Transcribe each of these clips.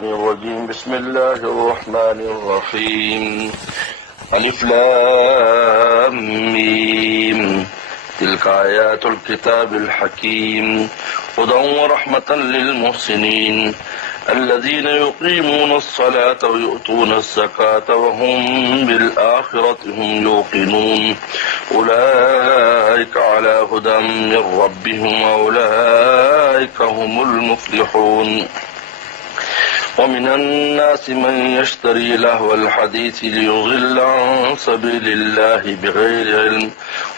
الشيطان الرجيم. بسم الله الرحمن الرحيم. الف لام ميم. تلك آيات الكتاب الحكيم هدى ورحمة للمحسنين الذين يقيمون الصلاة ويؤتون الزكاة وهم بالآخرة هم يوقنون أولئك على هدى من ربهم وأولئك هم المفلحون. ومن الناس من يشتري لهو الحديث ليضل عن سبيل الله بغير علم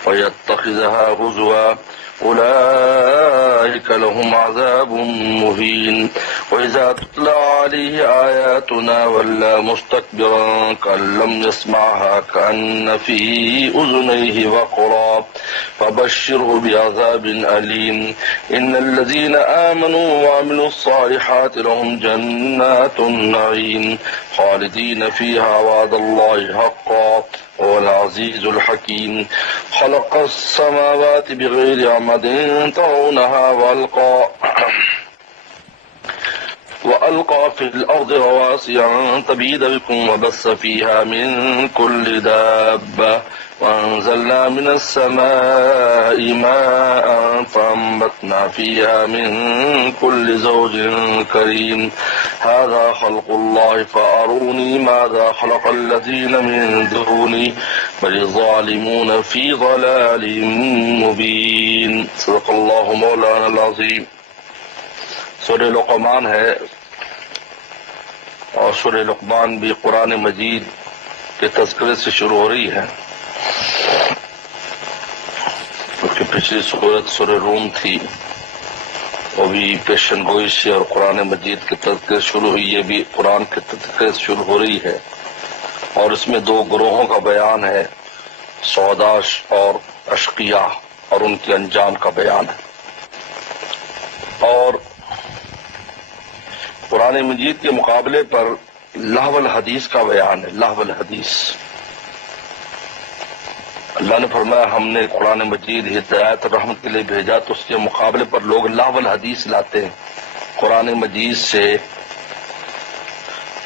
ويتخذها هزوا أولئك لهم عذاب مهين. وإذا تتلى عليه آياتنا ولى مستكبرا كأن لم يسمعها كأن في أذنيه وقرا فبشره بعذاب أليم. إن الذين آمنوا وعملوا الصالحات لهم جنات النعيم خالدين فيها وعد الله حقا هو العزيز الحكيم. خلق السماوات بغير عمد ترونها وألقى في الأرض رواسي أن تميد بكم وبث فيها من كل دابة وأنزلنا من السماء ماء فأنبتنا فيها من كل زوج كريم. هذا خلق الله فأروني ماذا خلق الذين من دونه بل الظالمون في ضلال مبين. صدق اللہ مولانا العظیم. سورہ لقمان ہے اور سورہ لقمان بھی قرآن مجید کے تذکرے سے شروع ہو رہی ہے، کیونکہ پچھلی سورت سورہ روم تھی، وہ بھی پیشن گوئی سے اور قرآن مجید کے تذکرے شروع ہوئی، یہ بھی قرآن کے تذکرے سے شروع ہو رہی ہے، اور اس میں دو گروہوں کا بیان ہے، سوداش اور اشقیاء، اور ان کے انجام کا بیان ہے. اور قرآن مجید کے مقابلے پر لہو الحدیث کا بیان ہے. لہو الحدیث، اللہ نے فرمایا ہم نے قرآن مجید ہدایت اور رحمت کے لیے بھیجا، تو اس کے مقابلے پر لوگ لہو الحدیث لاتے ہیں قرآن مجید سے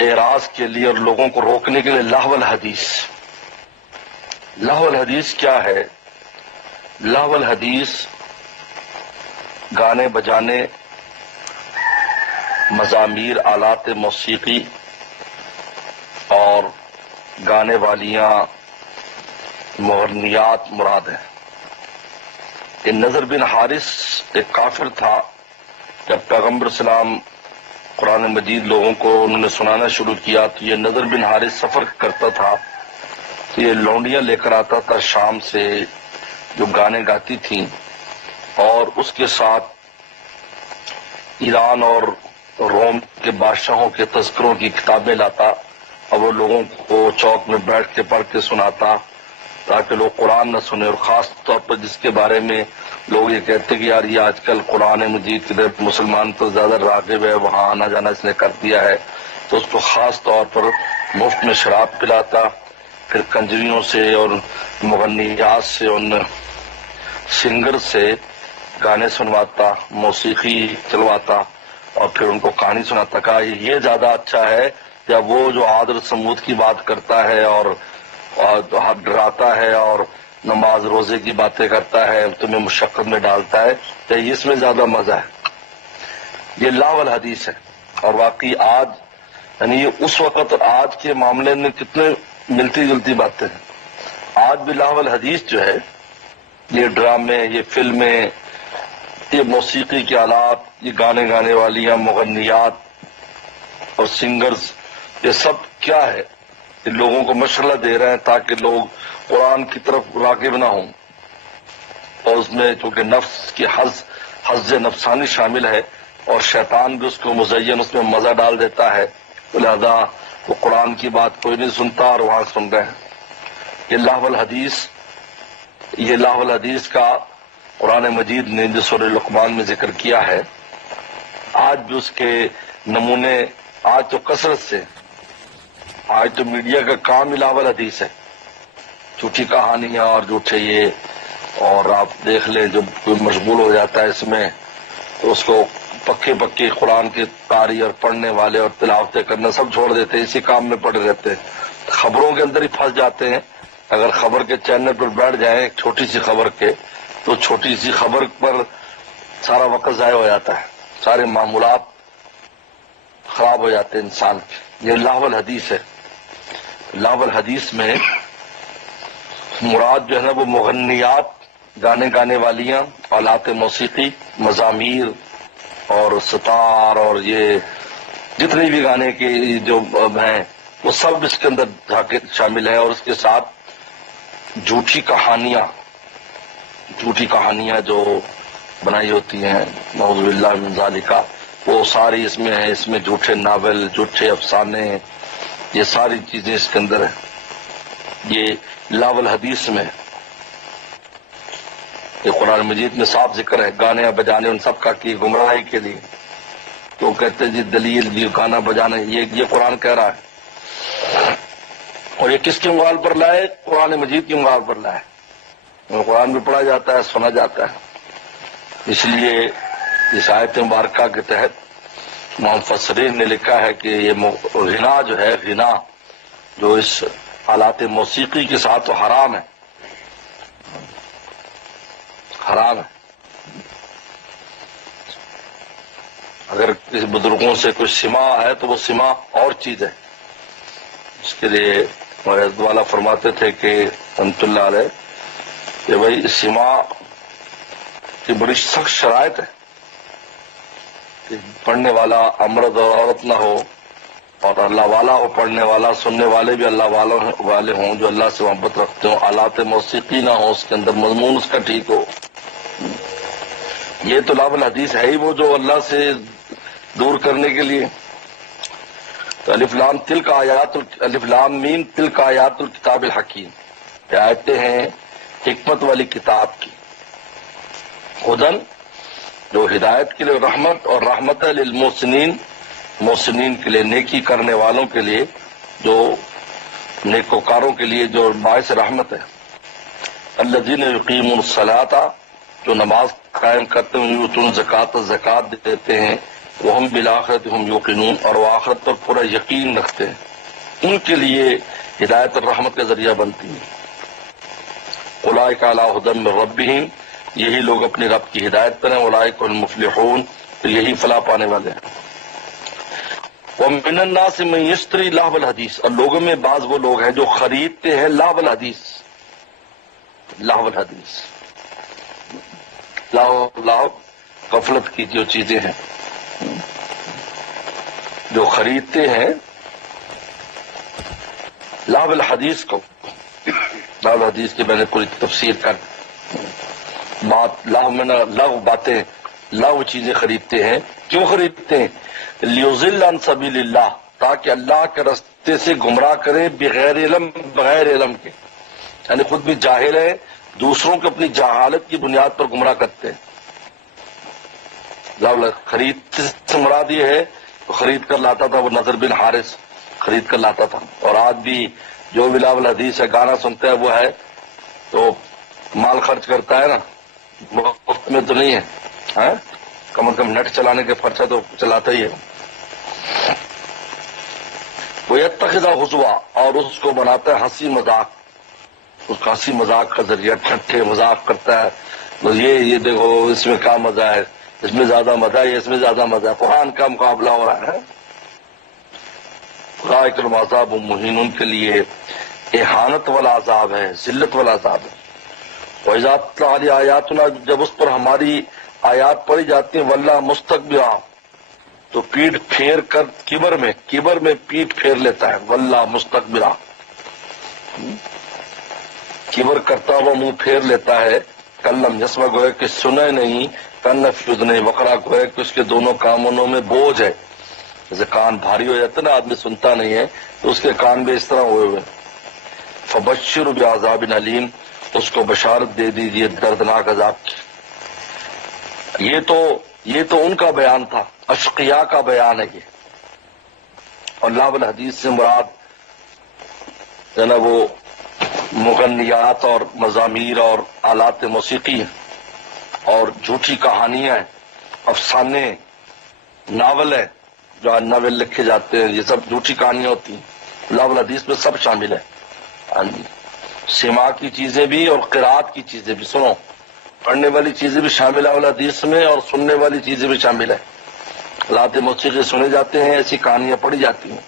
اعراض کے لیے اور لوگوں کو روکنے کے لیے. لہو الحدیث، لہو الحدیث کیا ہے؟ لہو الحدیث گانے بجانے، مزامیر، آلات موسیقی اور گانے والیاں، مغنیات مراد ہیں. یہ نضر بن حارث ایک کافر تھا. جب پیغمبر اسلام قرآن مجید لوگوں کو انہوں نے سنانا شروع کیا تو یہ نضر بن حارث سفر کرتا تھا، تو یہ لونڈیاں لے کر آتا تھا شام سے جو گانے گاتی تھیں، اور اس کے ساتھ ایران اور روم کے بادشاہوں کے تذکروں کی کتابیں لاتا، اور وہ لوگوں کو چوک میں بیٹھ کے پڑھ کے سناتا تاکہ لوگ قرآن نہ سنیں. اور خاص طور پر جس کے بارے میں لوگ یہ کہتے کہ یار یہ آج کل قرآن مجید کی طرف مسلمان تو زیادہ راغب ہے، وہاں آنا جانا اس نے کر دیا ہے، تو اس کو خاص طور پر مفت میں شراب پلاتا، پھر کنجریوں سے اور مغنیات سے، ان سنگر سے گانے سنواتا، موسیقی چلواتا، اور پھر ان کو کہانی سناتا. کہا یہ زیادہ اچھا ہے یا وہ جو عاد اور سمود کی بات کرتا ہے اور ڈراتا ہے اور نماز روزے کی باتیں کرتا ہے، تمہیں مشقت میں ڈالتا ہے، تو اس میں زیادہ مزہ ہے. یہ لہو الحدیث ہے. اور واقعی آج یعنی یہ اس وقت اور آج کے معاملے میں کتنے ملتی جلتی باتیں ہیں. آج بھی لہو الحدیث جو ہے، یہ ڈرامے، یہ فلمیں، یہ موسیقی کے آلات، یہ گانے گانے والیاں، مغنیات اور سنگرز، یہ سب کیا ہے؟ یہ لوگوں کو مشغلہ دے رہے ہیں تاکہ لوگ قرآن کی طرف راغب نہ ہوں، اور اس میں چونکہ نفس کی حظ نفسانی شامل ہے اور شیطان بھی اس کو مزین اس میں مزہ ڈال دیتا ہے، لہذا وہ قرآن کی بات کوئی نہیں سنتا اور وہاں سن رہے ہیں. یہ لہو الحدیث، یہ لہو الحدیث کا قرآن مجید نے جو سورہ لقمان میں ذکر کیا ہے، آج بھی اس کے نمونے، آج تو کثرت سے، آج تو میڈیا کا کام ہی لہو الحدیث ہے، جھوٹی کہانیاں اور جھوٹے یہ. اور آپ دیکھ لیں جب کوئی مشغول ہو جاتا ہے اس میں تو اس کو پکے پکے قرآن کے قاری اور پڑھنے والے اور تلاوتیں کرنا سب چھوڑ دیتے ہیں، اسی کام میں پڑے رہتے ہیں، خبروں کے اندر ہی پھنس جاتے ہیں۔ اگر خبر کے چینل پر بیٹھ جائیں ایک چھوٹی سی خبر کے، تو چھوٹی سی خبر پر سارا وقت ضائع ہو جاتا ہے، سارے معمولات خراب ہو جاتے ہیں انسان کے۔ یہ لاہو الحدیث ہے۔ لاہو الحدیث میں مراد جو ہے نا وہ مغنیات، گانے گانے والیاں، آلات موسیقی، مزامیر اور ستار اور یہ جتنے بھی گانے کے جو ہیں وہ سب اس کے اندر شامل ہے، اور اس کے ساتھ جھوٹی کہانیاں جو بنائی ہوتی ہیں، نعوذ باللہ من ذالک، وہ ساری اس میں ہے۔ اس میں جھوٹے ناول، جھوٹے افسانے، یہ ساری چیزیں اس کے اندر ہیں۔ یہ لاو الحدیث میں یہ قرآن مجید میں صاف ذکر ہے، گانے بجانے ان سب کا کی گمراہی کے لیے۔ تو کہتے ہیں جی دلیل بھی گانا بجانا، یہ قرآن کہہ رہا ہے، اور یہ کس کی عنوان پر لائے؟ قرآن مجید کی عنوان پر لائے۔ قرآن بھی پڑھا جاتا ہے، سنا جاتا ہے۔ اس لیے اس آیت مبارکہ کے تحت مفسرین نے لکھا ہے کہ یہ غنا جو ہے، غنا جو اس آلات موسیقی کے ساتھ تو حرام ہے، حرام ہے۔ اگر کسی بزرگوں سے کوئی سماع ہے تو وہ سماع اور چیز ہے۔ اس کے لیے ہمارے حضرت والا فرماتے تھے کہ رحمۃ اللہ علیہ کہ بھائی سماع کی بڑی سخت شرائط ہے کہ پڑھنے والا مرد اور عورت نہ ہو، اور اللہ والا ہو پڑھنے والا، سننے والے بھی اللہ والے ہوں جو اللہ سے محبت رکھتے ہوں، آلات موسیقی نہ ہو، اس کے اندر مضمون اس کا ٹھیک ہو۔ یہ تو لاو الحدیث ہے ہی وہ جو اللہ سے دور کرنے کے لیے۔ تو الف لام تلک آیات، الف لام میم تلک آیات الکتاب الحکیم، یہ آیتیں ہیں حکمت والی کتاب کی، ہدن جو ہدایت کے لیے، رحمت اور رحمت للمحسنین، محسنین کے لیے، نیکی کرنے والوں کے لیے، جو نیکوکاروں کے لیے جو باعث رحمت ہے۔ الذین یقیمون الصلاۃ، جو نماز قائم کرتے ہیں، یؤتون الزکوٰۃ، زکوٰۃ دیتے ہیں، وہم بالآخرۃ ہم یوقنون، اور وہ آخرت پر پورا یقین رکھتے ہیں، ان کے لیے ہدایت اور رحمت کا ذریعہ بنتی ہے۔ اولئک علی ھدی من ربہم، یہی لوگ اپنے رب کی ہدایت پر ہیں، اولئک هم المفلحون، تو یہی فلاح پانے والے ہیں۔ ومن الناس من یشتری لہو الحدیث، اور لوگوں میں بعض وہ لوگ ہیں جو خریدتے ہیں لہو الحدیث، لہو الحدیث، لہو غفلت کی جو چیزیں ہیں، جو خریدتے ہیں لہو الحدیث کو۔ لہو الحدیث کی میں نے پوری تفسیر کر بات، لہو میں لغو باتیں، لغو چیزیں خریدتے ہیں۔ کیوں خریدتے ہیں؟ لیضل عن سبیل اللہ، تاکہ اللہ کے راستے سے گمراہ کرے، بغیر علم، بغیر علم کے، یعنی خود بھی جاہل ہے، دوسروں کو اپنی جہالت کی بنیاد پر گمراہ کرتے ہیں۔ خرید سے مراد یہ ہے، خرید کر لاتا تھا وہ نضر بن حارث، خرید کر لاتا تھا، اور آج بھی جو بھی لاو الحدیث ہے، گانا سنتا ہے وہ ہے تو مال خرچ کرتا ہے نا، مفت میں تو نہیں ہے، کم از کم نیٹ چلانے کے خرچہ تو چلاتا ہی ہے۔ وہ یتخذ ہزوا، اور اس کو بناتا ہے ہنسی مذاق، اس کا ہنسی مذاق کا ذریعہ، ٹھٹھے مذاق کرتا ہے، بس یہ دیکھو اس میں کیا مزہ ہے، اس میں زیادہ مزہ ہے، اس میں زیادہ مزہ ہے، قرآن کا مقابلہ ہو رہا ہے۔ اولئک لهم عذاب مہین، ان کے لیے اہانت والا عذاب ہے، ذلت والا عذاب ہے۔ وَإِذَا تُتْلَىٰ عَلَيْهِ آیاتنا، جب اس پر ہماری آیات پڑھی جاتی ہیں، وَلَّىٰ مُسْتَكْبِرًا، تو پیٹ پھیر کر کبر میں پیٹ پھیر لیتا ہے، وَلَّىٰ مُسْتَكْبِرًا، کبر کرتا ہوا منہ پھیر لیتا ہے، کلم یسمع، گویا کہ سنے نہیں، کن فی اذنیہ وقرا، گویا کہ اس کے دونوں کانوں میں بوجھ ہے، جیسے کان بھاری ہو جاتا ہے نا، آدمی سنتا نہیں ہے تو اس کے کان بھی اس طرح ہوئے ہوئے۔ فبشر بعذاب علیم، اس کو بشارت دے دیجیے دردناک عذاب کی۔ یہ تو ان کا بیان تھا، اشقیاء کا بیان ہے یہ، اور لاو الحدیث سے مراد جو ہے نا وہ مغنیات اور مزامیر اور آلات موسیقی ہیں، اور جھوٹی کہانیاں ہیں، افسانے، ناول ہے جو آج ناول لکھے جاتے ہیں، یہ سب جھوٹی کہانیاں ہوتی ہیں، لاول حدیث میں سب شامل ہے۔ ہاں جی، سماع کی چیزیں بھی اور قرات کی چیزیں بھی، سنو پڑھنے والی چیزیں بھی شامل ہے لاول حدیث میں، اور سننے والی چیزیں بھی شامل ہے۔ آلات موسیقی سنے جاتے ہیں، ایسی کہانیاں پڑھی جاتی ہیں۔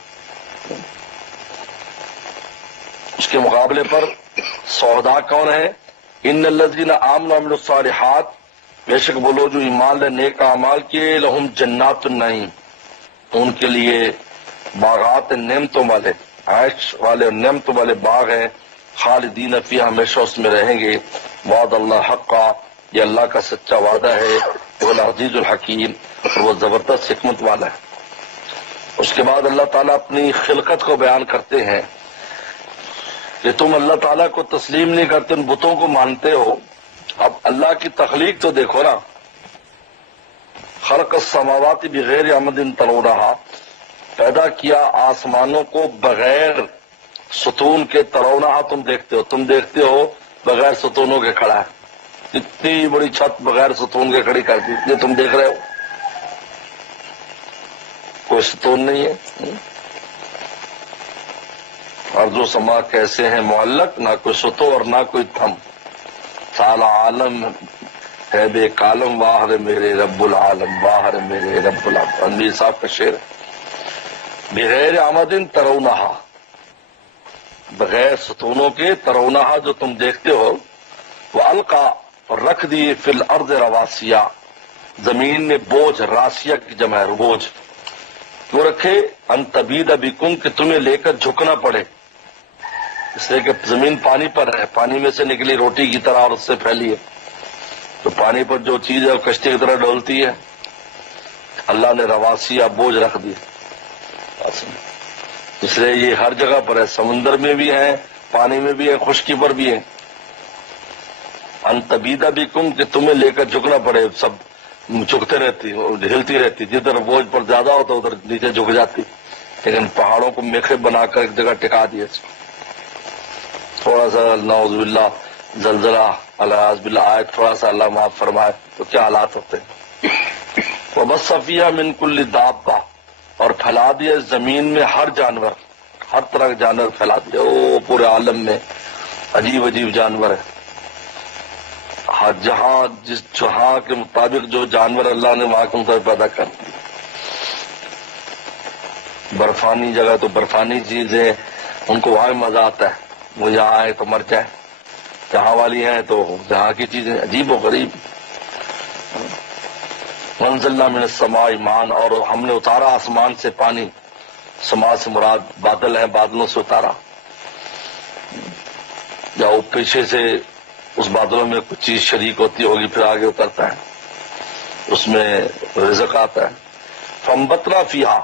اس کے مقابلے پر سودا کون ہے؟ ان الذین آمنوا وعملوا الصالحات، بے شک وہ لوگ جو ایمان لے نیک اعمال کیے، لہم جنات النعیم، ان کے لیے باغات نعمتوں والے، عیش والے اور نعمتوں والے باغ ہیں، خالدین فیہا، ہمیشہ اس میں رہیں گے۔ وعد اللہ حقا، یہ اللہ کا سچا وعدہ ہے، وہ العزیز الحکیم، اور وہ زبردست حکمت والا ہے۔ اس کے بعد اللہ تعالیٰ اپنی خلقت کو بیان کرتے ہیں کہ تم اللہ تعالیٰ کو تسلیم نہیں کرتے، ان بتوں کو مانتے ہو۔ اب اللہ کی تخلیق تو دیکھو نا، خلق السماوات بغیر عمد ترونہا، پیدا کیا آسمانوں کو بغیر ستون کے، ترونہا تم دیکھتے ہو بغیر ستونوں کے کھڑا ہے۔ اتنی بڑی چھت بغیر ستون کے کھڑی کر دی، یہ تم دیکھ رہے ہو، کوئی ستون نہیں ہے۔ ارض و سما کیسے ہیں معلق، نہ کوئی ستون اور نہ کوئی تھم، سال عالم ہے بے کالم، واہر میرے رب العالم، واہر میرے رب العالم، انبی صاحب کا شعر ہے۔ بغیر آمدن ترونہا، بغیر ستونوں کے، ترونہا جو تم دیکھتے ہو، وہ القا، اور رکھ دیے، فی الارض رواسیہ، زمین میں بوجھ، راسیہ کی جمع ہے بوجھ، کیوں رکھے؟ ان تبید بکم، کہ تمہیں لے کر جھکنا پڑے، اس لیے کہ زمین پانی پر ہے، پانی میں سے نکلی روٹی کی طرح اور اس سے پھیلی ہے، تو پانی پر جو چیز ہے وہ کشتی کی طرح ڈولتی ہے۔ اللہ نے رواسیہ بوجھ رکھ دی، اس لیے یہ ہر جگہ پر ہے، سمندر میں بھی ہے، پانی میں بھی ہے، خشکی پر بھی ہے۔ ان تبیدہ بکم، کہ تمہیں لے کر جھکنا پڑے، سب جھکتے رہتی، ہلتی رہتی، جدھر بوجھ پر زیادہ ہوتا ادھر نیچے جھک جاتی، لیکن پہاڑوں کو میخے بنا کر ایک جگہ ٹکا دیا۔ تھوڑا سا نعوذ باللہ زلزلہ، العیاذ باللہ آئے، تھوڑا سا اللہ معاف فرمائے تو کیا حالات ہوتے ہیں۔ وبث فیہا من کل دابہ، اور پھیلا دیا زمین میں ہر جانور، ہر طرح کے جانور پھیلا دیا، او پورے عالم میں عجیب عجیب جانور ہے، ہر جہاں جس جہاں کے مطابق جو جانور اللہ نے وہاں کے مطابق پیدا کر دی۔ برفانی جگہ تو برفانی چیزیں ان کو وہاں مزہ آتا ہے، وہ یہاں آئے تو مر جائے، جہاں والی ہیں تو جہاں کی چیزیں عجیب و غریب۔ وانزلنا من السماء ماء، اور ہم نے اتارا آسمان سے پانی، سما سے مراد بادل ہیں، بادلوں سے اتارا، یا وہ پیچھے سے اس بادلوں میں کچھ چیز شریک ہوتی ہوگی پھر آگے اترتا ہے، اس میں رزق آتا ہے۔ فانبتنا فیہا،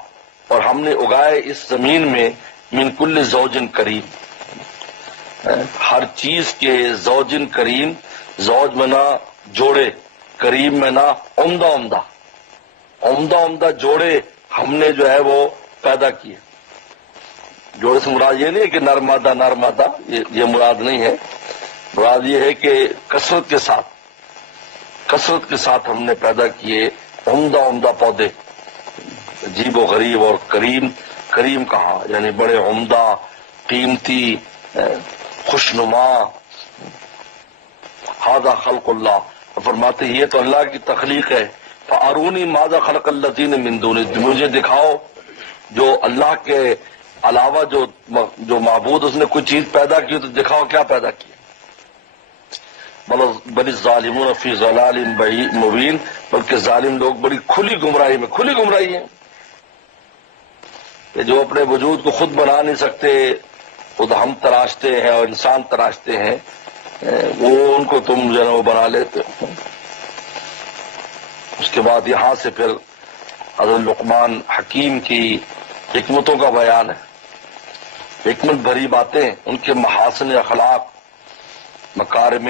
اور ہم نے اگائے اس زمین میں، من کل زوج کریم، ہر چیز کے زوجن کریم، زوج منا جوڑے، کریم منا عمدہ عمدہ، عمدہ عمدہ جوڑے ہم نے جو ہے وہ پیدا کیے۔ جوڑے سے مراد یہ نہیں کہ نر مادہ، یہ مراد نہیں ہے، مراد یہ ہے کہ کثرت کے ساتھ ہم نے پیدا کیے عمدہ عمدہ پودے، عجیب و غریب، اور کریم کہا یعنی بڑے عمدہ، قیمتی، خوشنما۔ ھذا خلق اللہ، فرماتے یہ تو اللہ کی تخلیق ہے۔ فارونی ماذا خلق الذین من دونہ، مجھے دکھاؤ جو اللہ کے علاوہ جو معبود اس نے کوئی چیز پیدا کی تو دکھاؤ کیا پیدا کی۔ بل الظالمون فی ضلال مبین، بلکہ ظالم لوگ بڑی کھلی گمراہی ہیں، کہ جو اپنے وجود کو خود بنا نہیں سکتے، خود ہم تراشتے ہیں اور انسان تراشتے ہیں، وہ ان کو تم جو ہے وہ بنا لیتے ہو۔ اس کے بعد یہاں سے پھر حضرت لقمان حکیم کی حکمتوں کا بیان ہے، حکمت بھری باتیں، ان کے محاسن اخلاق، مکارم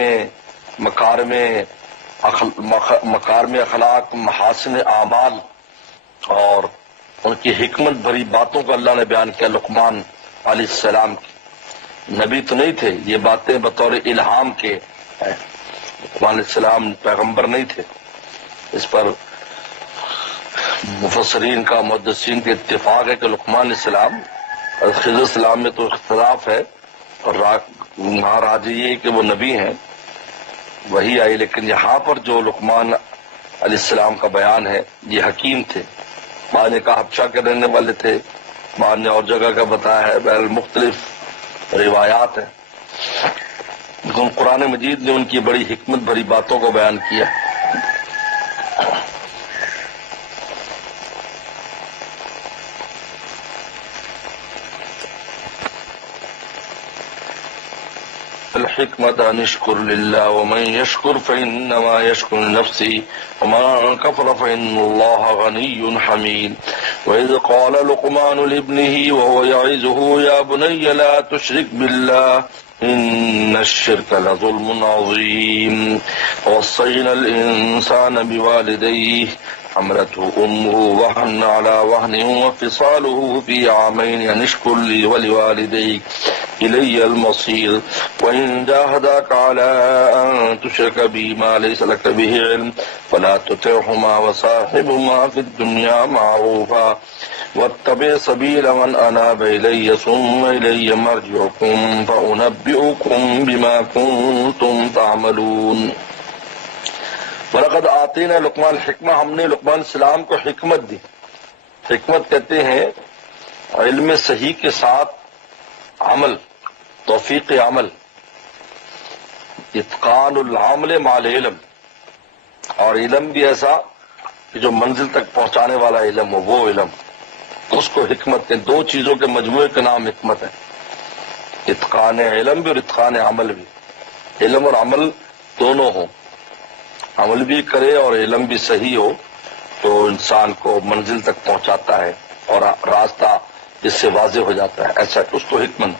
اخلاق، محاسن اعمال، اور ان کی حکمت بھری باتوں کو اللہ نے بیان کیا لقمان علیہ السلام کی۔ نبی تو نہیں تھے، یہ باتیں بطور الہام کے ہیں، لقمان علیہ السلام پیغمبر نہیں تھے، اس پر مفسرین کا محدثین کے اتفاق ہے کہ لقمان السلام اور خضر السلام میں تو اختلاف ہے، اور وہاں راجی یہ کہ وہ نبی ہیں، وہی آئی، لیکن یہاں پر جو لقمان علیہ السلام کا بیان ہے یہ حکیم تھے. بعض نے کہا حبشہ کے رہنے والے تھے، بعض نے اور جگہ کا بتایا ہے، بہرحال مختلف روایات ہیں، لیکن قرآن مجید نے ان کی بڑی حکمت بھری باتوں کو بیان کیا. الحکمت ان اشکر للہ ومن یشکر فانما یشکر لنفسہ ومن کفر فان اللہ غنی حمید. وإذ قال لقمان لابنه وهو يعظه يا بني لا تشرك بالله إن الشرك لظلم عظيم. ووصينا الإنسان بوالديه حملته أمه وهنا على وهن وفصاله في عامين أن اشكر لي ولوالديك إلي المصير. وإن جاهداك على أن تشرك بي ما ليس لك به علم فلا تطعهما وصاحبهما في الدنيا معروفا واتبع سبيل من أناب إلي ثم إلي مرجعكم فأنبئكم بما كنتم تعملون. وَلَقَدْ آتَيْنَا لقمان الحکمہ، ہم نے لقمان السلام کو حکمت دی. حکمت کہتے ہیں علم صحیح کے ساتھ عمل، توفیق عمل، اتقان العمل مع العلم، اور علم بھی ایسا کہ جو منزل تک پہنچانے والا علم ہو، وہ علم، اس کو حکمت کے دو چیزوں کے مجموعے کا نام حکمت ہے. اتقان علم بھی اور اتقان عمل بھی. علم اور عمل دونوں ہوں، عمل بھی کرے اور علم بھی صحیح ہو تو انسان کو منزل تک پہنچاتا ہے اور راستہ اس سے واضح ہو جاتا ہے. ایسا اس کو حکمت.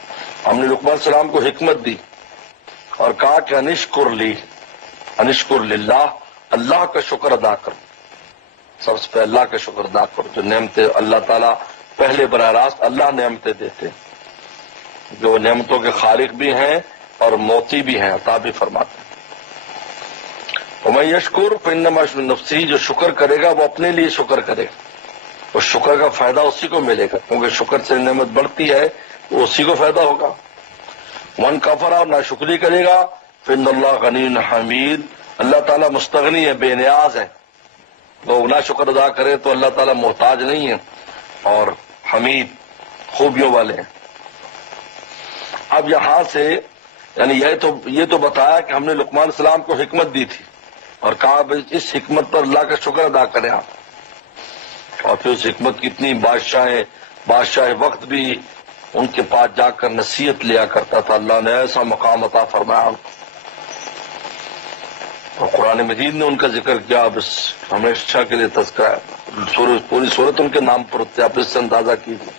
ہم نے لقمان السلام کو حکمت دی اور کہا کہ انشکر للہ، اللہ کا شکر ادا کرو. سب سے پہلے اللہ کا شکر ادا کرو. جو نعمتیں اللہ تعالیٰ پہلے براہ راست اللہ نعمتیں دیتے، جو نعمتوں کے خالق بھی ہیں اور موتی بھی ہیں، عطا بھی فرماتے ہیں. وَمَن یشکر فإنما یشکر لنفسہ، جو شکر کرے گا وہ اپنے لیے شکر کرے گا، اور شکر کا فائدہ اسی کو ملے گا، کیونکہ شکر سے نعمت بڑھتی ہے تو اسی کو فائدہ ہوگا. من کفر، اور ناشکری کرے گا، فإن اللہ غنی حمید، اللہ تعالیٰ مستغنی ہے، بے نیاز ہے. لوگ نہ شکر ادا کرے تو اللہ تعالیٰ محتاج نہیں ہے، اور حمید خوبیوں والے ہیں. اب یہاں سے یعنی یہ تو بتایا کہ ہم نے لقمان السلام کو حکمت دی تھی اور کہا اس حکمت پر اللہ کا شکر ادا کریں آپ. اور پھر اس حکمت کی اتنی بادشاہ وقت بھی ان کے پاس جا کر نصیحت لیا کرتا تھا. اللہ نے ایسا مقام عطا فرمایا، اور قرآن مجید نے ان کا ذکر کیا. بس ہمیشہ کے لیے تذکرہ ہے، پوری صورت ان کے نام پر ہوتے. آپ اس سے اندازہ کیجیے.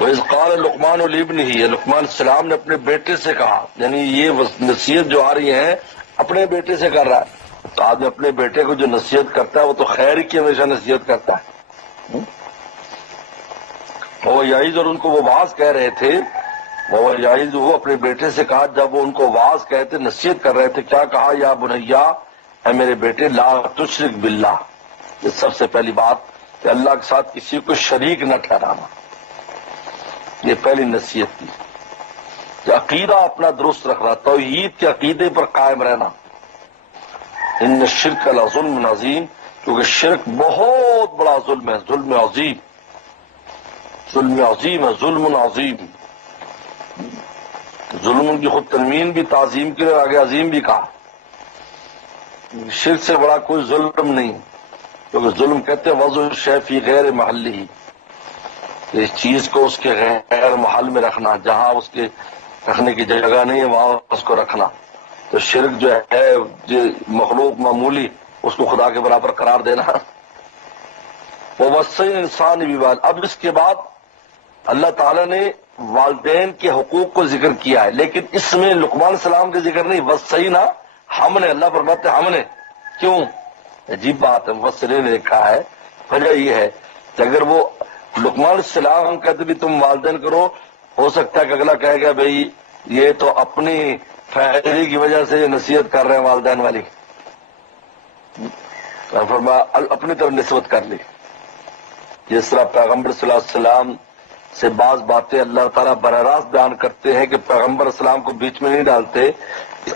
وَإِذْ قَالَ لُقْمَانُ لِابْنِهِ، لقمان السلام نے اپنے بیٹے سے کہا، یعنی یہ نصیحت جو آ رہی ہے اپنے بیٹے سے کر رہا ہے. تو آدمی اپنے بیٹے کو جو نصیحت کرتا ہے وہ تو خیر کی ہمیشہ نصیحت کرتا ہے. وہ یعیز، اور ان کو وہ واعظ کہہ رہے تھے. وہ یعیز، وہ اپنے بیٹے سے کہا جب وہ ان کو واعظ کہتے نصیحت کر رہے تھے، کیا کہا؟ یا بنیا، اے میرے بیٹے، لا تشرک باللہ. یہ سب سے پہلی بات کہ اللہ کے ساتھ کسی کو شریک نہ ٹھہرانا، یہ پہلی نصیحت تھی. کہ عقیدہ اپنا درست رکھنا، توحید کے عقیدے پر قائم رہنا. ان الشرک لظلم عظیم، کیونکہ شرک بہت بڑا ظلم ہے، ظلم عظیم ہے، ظلم عظیم. ظلم کی خود تنوین بھی تعظیم کے لیے آگے عظیم بھی کہا. شرک سے بڑا کوئی ظلم نہیں، کیونکہ ظلم کہتے ہیں وضع الشیء فی غیر محلہ، اس چیز کو اس کے غیر محل میں رکھنا، جہاں اس کے رکھنے کی جگہ نہیں ہے وہاں اس کو رکھنا. تو شرک جو ہے جو مخلوق معمولی، اس کو خدا کے برابر قرار دینا. وَوَصَّيْنَا الْإِنسَانَ بِوَالِدَيْهِ، اب اس کے بعد اللہ تعالیٰ نے والدین کے حقوق کو ذکر کیا ہے، لیکن اس میں لقمان السلام کا ذکر نہیں. وصینا، ہم نے، اللہ فرماتے ہم نے. کیوں؟ عجیب بات ہے، مفسرین نے لکھا ہے وجہ یہ ہے کہ اگر وہ لقمان السلام ہم کہتے بھی تم والدین کرو، ہو سکتا ہے کہ اگلا کہے گا بھئی یہ تو اپنی فائدے کی وجہ سے نصیحت کر رہے ہیں والدین والی. فرمایا اپنی طرف نسبت کر لی. جس طرح پیغمبر صلی اللہ علیہ وسلم سے بعض باتیں اللہ تعالیٰ براہ راست بیان کرتے ہیں کہ پیغمبر اسلام کو بیچ میں نہیں ڈالتے،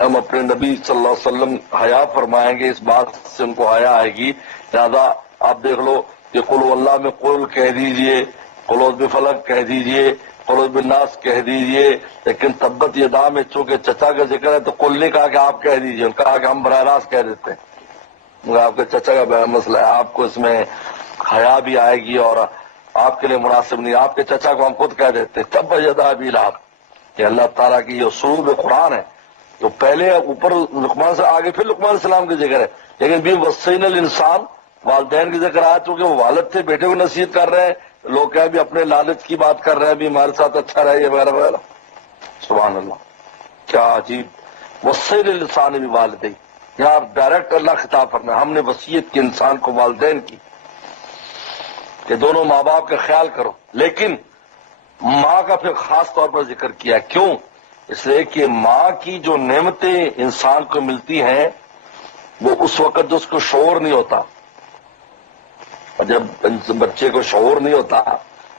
ہم اپنے نبی صلی اللہ علیہ وسلم حیا فرمائیں گے، اس بات سے ان کو حیا آئے گی. لہٰذا آپ دیکھ لو کہ قل واللہ میں قل کہہ دیجئے، قل بفلق کہہ دیجئے، قل بالناس کہہ دیجئے، لیکن تبت یدا میں چونکہ چچا کا ذکر ہے تو قل نے کہا کہ آپ کہہ دیجئے، کہا کہ ہم براہ راست کہہ دیتے ہیں. آپ کے چچا کا مسئلہ ہے، آپ کو اس میں حیا بھی آئے گی اور آپ کے لیے مناسب نہیں. آپ کے چچا کو ہم خود کہہ دیتے تب یدا بھی لاپ کہ اللہ تعالیٰ کی یہ اسلوب قرآن ہے. تو پہلے اوپر لقمان سے آگے پھر لقمان السلام کی ذکر ہے، لیکن بھی وصینا الانسان والدین کی ذکر آیا چونکہ وہ والد تھے، بیٹے کو نصیحت کر رہے ہیں. لوگ کیا بھی اپنے لالچ کی بات کر رہے ہیں بھی ہمارے ساتھ اچھا رہے وغیرہ وغیرہ. سبحان اللہ، کیا عجیب. وصینا الانسان بوالدیہ، یہاں ڈائریکٹ اللہ خطاب فرمایا ہم نے وصیت کی انسان کو والدین کی کہ دونوں ماں باپ کا خیال کرو. لیکن ماں کا پھر خاص طور پر ذکر کیا. کیوں؟ اس لیے کہ ماں کی جو نعمتیں انسان کو ملتی ہیں وہ اس وقت جو اس کو شعور نہیں ہوتا، اور جب بچے کو شعور نہیں ہوتا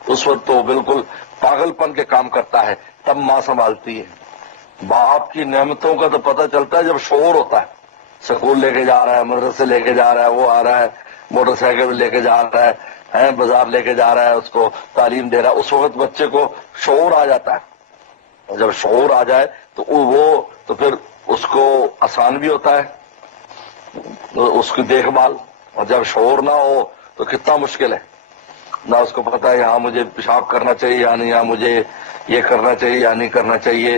اس وقت تو بالکل پاگل پن کے کام کرتا ہے، تب ماں سنبھالتی ہے. باپ کی نعمتوں کا تو پتہ چلتا ہے جب شعور ہوتا ہے. سکول لے کے جا رہا ہے، مدرسے لے کے جا رہا ہے، وہ آ رہا ہے موٹر سائیکل لے کے جا رہا ہے، بازار لے کے جا رہا ہے، اس کو تعلیم دے رہا ہے، اس وقت بچے کو شعور آ جاتا ہے. اور جب شعور آ جائے تو وہ تو پھر اس کو آسان بھی ہوتا ہے اس کی دیکھ بھال. اور جب شعور نہ ہو تو کتنا مشکل ہے، نہ اس کو پتا ہے یہاں مجھے پیشاب کرنا چاہیے یا نہیں، یہاں مجھے یہ کرنا چاہیے یا نہیں کرنا چاہیے.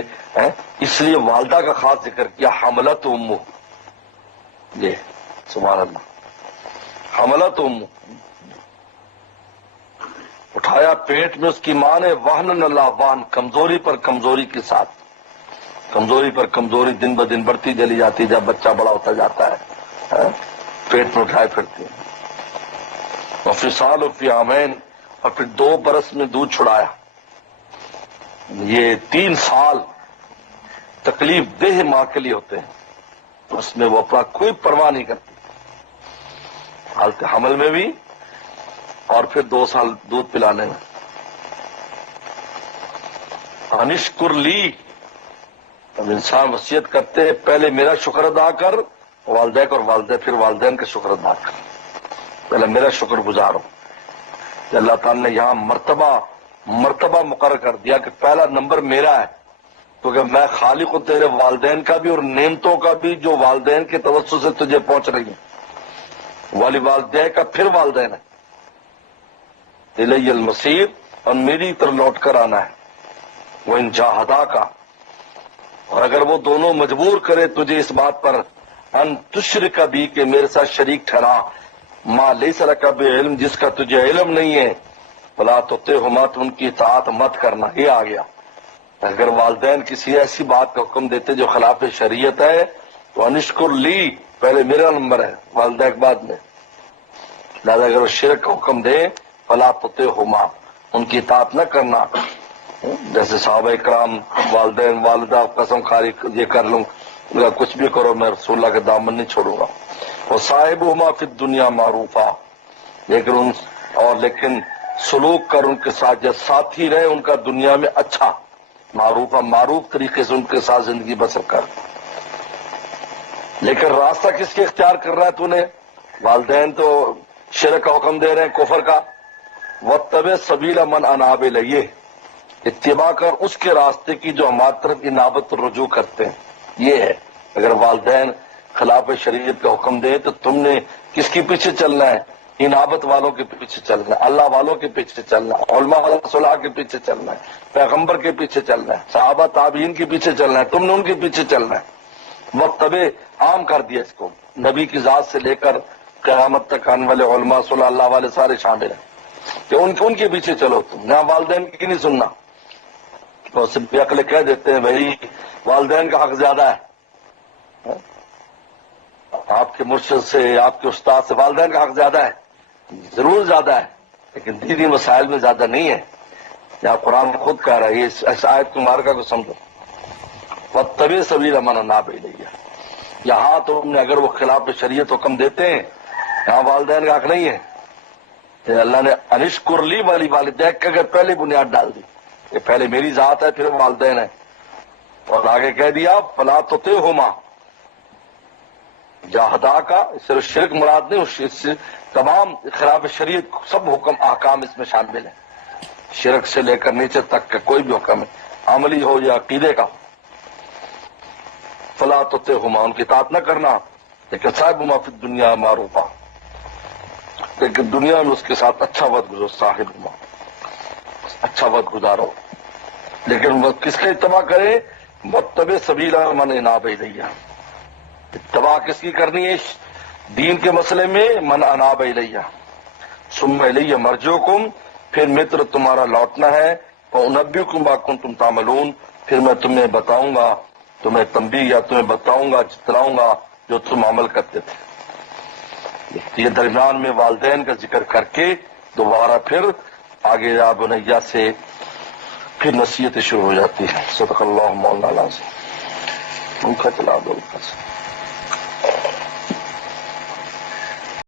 اس لیے والدہ کا خاص ذکر کیا، حملت امہ. یہ سبحان اللہ، حملت امہ، اٹھایا پیٹ میں اس کی ماں نے، وہن اللہ وہن، کمزوری پر کمزوری کے ساتھ. کمزوری پر کمزوری دن بہ دن بڑھتی چلی جاتی جب بچہ بڑا ہوتا جاتا ہے، پیٹ میں اٹھائے پھرتے ہیں. وفصال فی عامین، اور پھر 2 برس میں دودھ چھڑایا. یہ 3 سال تکلیف دہ ماں کے لیے ہوتے ہیں، اس میں وہ اپنا کوئی پرواہ نہیں کرتی، حالت حمل میں بھی اور پھر 2 سال دودھ پلانے میں. انشکر لی، اب انسان وصیت کرتے ہیں پہلے میرا شکر ادا کر، والدہ اور والدہ پھر والدین کا شکر ادا کر. پہلے میرا شکر گزار ہو. کہ اللہ تعالیٰ نے یہاں مرتبہ مقرر کر دیا کہ پہلا نمبر میرا ہے، کیونکہ میں خالق ہوں تیرے والدین کا بھی اور نعمتوں کا بھی جو والدین کے توسط سے تجھے پہنچ رہی ہیں. والی والدین کا پھر والدین ہے. الی المصیر، اور میری طرف لوٹ کر آنا ہے. وہ ان جاہدہ کا، اور اگر وہ دونوں مجبور کرے تجھے اس بات پر ان تشرک بھی کہ میرے ساتھ شریک ٹھہرا، ما لیس لک بعلم، جس کا تجھے علم نہیں ہے، فلا تطعہما، تو ان کی اطاعت مت کرنا. یہ آ گیا. اگر والدین کسی ایسی بات کا حکم دیتے جو خلاف شریعت ہے تو انشکر لی، پہلے میرا نمبر ہے، والدہ کے بعد میں. لہذا اگر وہ شرک کا حکم دے فلا تطعہما، ان کی اطاعت نہ کرنا. جیسے صحابہ کرام والدین والدہ قسم کھاری یہ کر لوں، کچھ بھی کرو میں رسول اللہ کے دامن نہیں چھوڑوں گا. وصاحبہما فی الدنیا معروفا، لیکن سلوک کر ان کے ساتھ، جب ساتھی رہے ان کا دنیا میں اچھا، معروف طریقے سے ان کے ساتھ زندگی بسر کر. لیکن راستہ کس کے اختیار کر رہا ہے تو نے؟ والدین تو شرک کا حکم دے رہے ہیں، کفر کا. واتبع سبیل من اناب الیہ، اتباع کر اس کے راستے کی جو ہماری طرف انابت رجوع کرتے ہیں. یہ ہے، اگر والدین خلاف شریعت کا حکم دے تو تم نے کس کے پیچھے چلنا ہے؟ انابت والوں کے پیچھے چلنا ہے، اللہ والوں کے پیچھے چلنا ہے، علماء صلاح کے پیچھے چلنا ہے، پیغمبر کے پیچھے چلنا ہے، صحابہ تابعین کے پیچھے چلنا ہے، تم نے ان کے پیچھے چلنا ہے. واتبع عام کر دیا اس کو، نبی کی ذات سے لے کر قیامت تک آنے والے علماء صلی اللہ والے سارے شامل ہیں کہ ان کے پیچھے چلو. تم نہ والدین کی نہیں سننا. تو صرف عقل کہہ دیتے ہیں بھائی والدین کا حق زیادہ ہے، آپ کے مرشد سے، آپ کے استاد سے والدین کا حق زیادہ ہے. ضرور زیادہ ہے، لیکن دینی مسائل میں زیادہ نہیں ہے. یہاں قرآن خود کہہ رہا ہے، اس آیت کی مارکا کو سمجھو. واتبع سبیل من اناب الیہ، یہاں تو ہم نے اگر وہ خلاف شریعت حکم دیتے ہیں یہاں والدین کا حق نہیں ہے. اللہ نے انشکر لی والی والدین کے اگر پہلے بنیاد ڈال دی، یہ پہلے میری ذات ہے پھر والدین ہے، اور آگے کہہ دیا فلا تطعہما، جاہدا کا صرف شرک مراد نہیں، اس سے تمام خلاف شریعت سب حکم احکام اس میں شامل ہیں، شرک سے لے کر نیچے تک کا کوئی بھی حکم ہے، عملی ہو یا عقیدے کا. فلا تطعہما، ان کی اطاعت نہ کرنا، لیکن صاحبہما فی الدنیا معروفا، لیکن دنیا میں اس کے ساتھ اچھا وقت گزارو، صاحبہما اچھا وقت گزارو. لیکن وہ کس کا اتباع کرے؟ متبع سبیل من اناب الیہ، اتباع کس کی کرنی ہے دین کے مسئلے میں؟ من اناب الیہ، ثم الیہ مرجعکم، پھر متر تمہارا لوٹنا ہے، وانبئکم بما کنتم تعملون، پھر میں تمہیں بتاؤں گا، تمہیں تنبیہ یا تمہیں بتاؤں گا، جتلاؤں گا جو تم عمل کرتے تھے. یہ درمیان میں والدین کا ذکر کر کے دوبارہ پھر آگے یا بنیا سے پھر نصیحتیں شروع ہو جاتی ہے. صدق اللہ مولانا العظیم. ان کا چلا دو.